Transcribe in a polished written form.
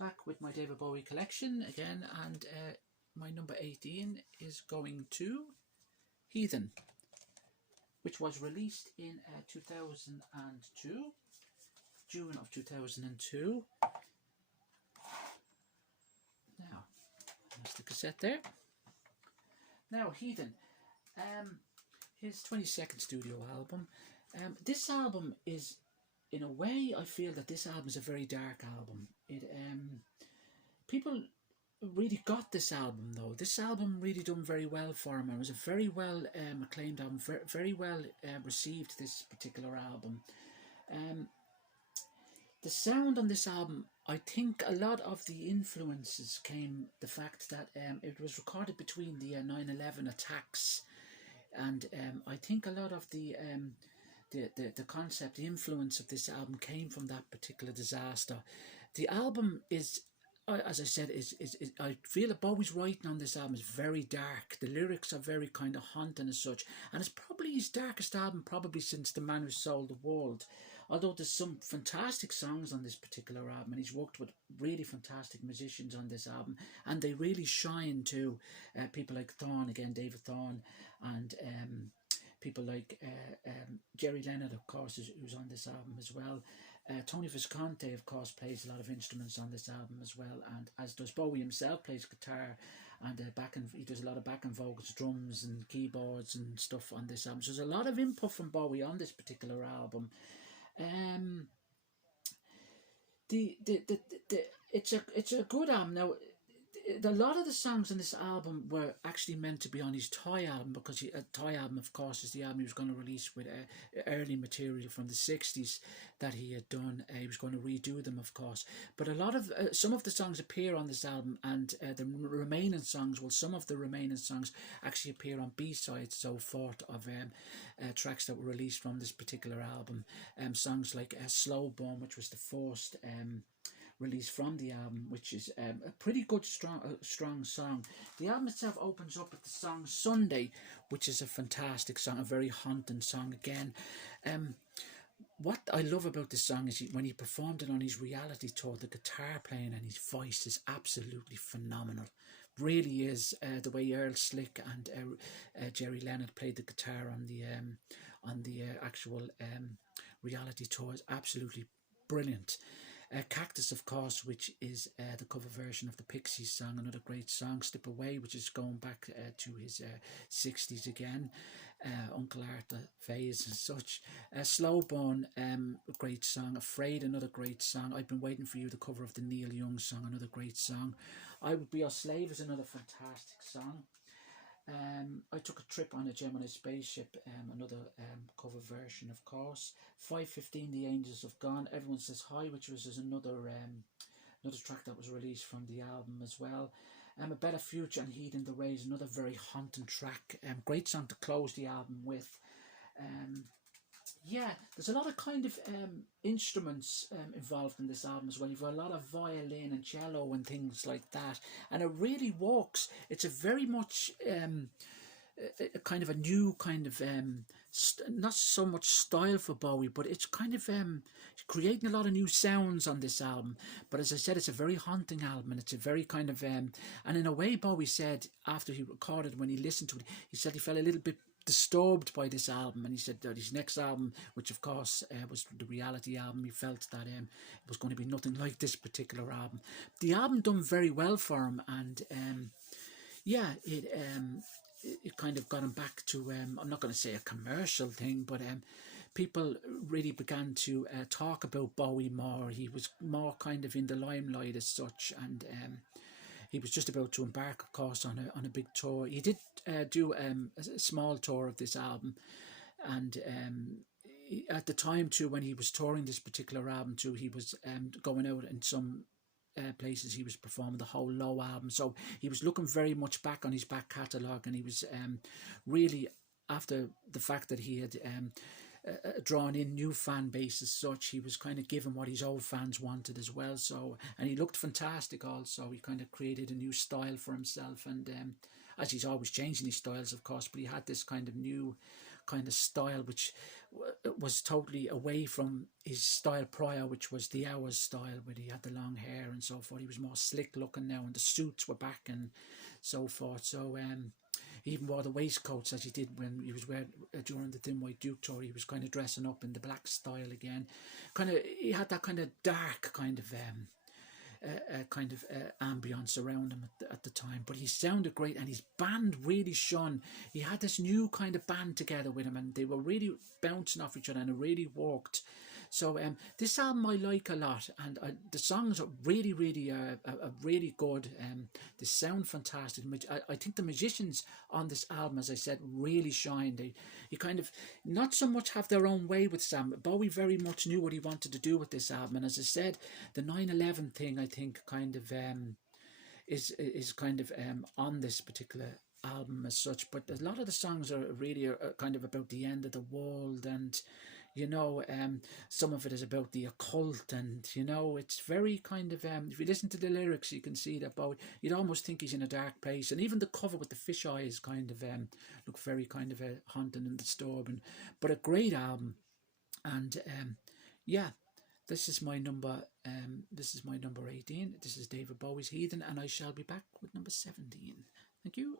back with my David Bowie collection again, and my number 18 is going to Heathen, which was released in 2002, June of 2002. Now, that's the cassette there. Now, Heathen, his 22nd studio album. This album is, in a way, I feel that this album is a very dark album. People really got this album though. This album really done very well for him. It was a very well acclaimed album, very well received, this particular album. The sound on this album, I think a lot of the influences came the fact that it was recorded between the 9/11 attacks, and I think a lot of the concept, the influence of this album came from that particular disaster. The album is, as I said, is I feel that Bowie's writing on this album is very dark. The lyrics are very kind of haunting as such, and it's probably his darkest album probably since The Man Who Sold the World. Although there's some fantastic songs on this particular album, and he's worked with really fantastic musicians on this album, and they really shine too. People like Thorne, again, David Thorne, and people like Jerry Leonard, of course, who's on this album as well. Tony Visconti, of course, plays a lot of instruments on this album as well, and as does Bowie himself, plays guitar, and he does a lot of backing vocals, drums and keyboards and stuff on this album. So there's a lot of input from Bowie on this particular album. It's a good album. Now, a lot of the songs on this album were actually meant to be on his Toy album, because Toy album, of course, is the album he was going to release with early material from the 60s that he had done. He was going to redo them, of course. But a lot of some of the songs appear on this album, and the remaining songs, well, some of the remaining songs actually appear on B-sides, so forth, of tracks that were released from this particular album. Songs like Slow Burn, which was the first release from the album, which is a pretty good strong song. The album itself opens up with the song Sunday, which is a fantastic song, a very haunting song again. What I love about this song is when he performed it on his reality tour, the guitar playing and his voice is absolutely phenomenal. Really is. The way Earl Slick and Jerry Leonard played the guitar on the actual reality tour is absolutely brilliant. Cactus, of course, which is the cover version of the Pixies song, another great song. Slip Away, which is going back to his 60s again. Uncle Arthur phase and such. Slow Burn, a great song. Afraid, another great song. I've Been Waiting for You, the cover of the Neil Young song, another great song. I Would Be Your Slave is another fantastic song. I Took a Trip on a Gemini Spaceship, another cover version, of course. 5:15, The Angels Have Gone. Everyone Says Hi, which was another track that was released from the album as well. A Better Future and Heed in the Rays, another very haunting track. Great song to close the album with. Yeah, there's a lot of kind of instruments involved in this album as well. You've got a lot of violin and cello and things like that, and it really works. It's a very much a kind of a new kind of not so much style for Bowie, but it's kind of creating a lot of new sounds on this album. But as I said, it's a very haunting album, and it's a very kind of and in a way, Bowie said after he recorded, when he listened to it, he said he felt a little bit disturbed by this album, and he said that his next album, which of course was the reality album, he felt that it was going to be nothing like this particular album. The album done very well for him, and yeah, it kind of got him back to I'm not going to say a commercial thing, but people really began to talk about Bowie more. He was more kind of in the limelight as such, and he was just about to embark, of course, on a big tour. He did do a small tour of this album, and at the time too, when he was touring this particular album too, he was going out in some places. He was performing the whole Low album, so he was looking very much back on his back catalogue, and he was really, after the fact that he had drawn in new fan base as such, he was kind of given what his old fans wanted as well. So, and he looked fantastic also. He kind of created a new style for himself, and as he's always changing his styles, of course, but he had this kind of new kind of style, which was totally away from his style prior, which was the Hours style, where he had the long hair and so forth. He was more slick looking now, and the suits were back and so forth. So he even wore the waistcoats as he did when he was wearing during the Thin White Duke tour. He was kind of dressing up in the black style again. He had that kind of dark kind of ambience around him at the time, but he sounded great, and his band really shone. He had this new kind of band together with him, and they were really bouncing off each other, and it really worked. So this album I like a lot, and the songs are really, really, really good. They sound fantastic. I think the musicians on this album, as I said, really shine. You kind of not so much have their own way with Sam. Bowie very much knew what he wanted to do with this album, and as I said, the 9/11 thing, I think, kind of is kind of on this particular album as such. But a lot of the songs are really kind of about the end of the world, and some of it is about the occult, and it's very kind of if you listen to the lyrics, you can see that Bowie, you'd almost think he's in a dark place, and even the cover with the fish eyes kind of look very kind of haunting and disturbing. But a great album, and yeah, this is my number 18. This is David Bowie's Heathen, and I shall be back with number 17. Thank you.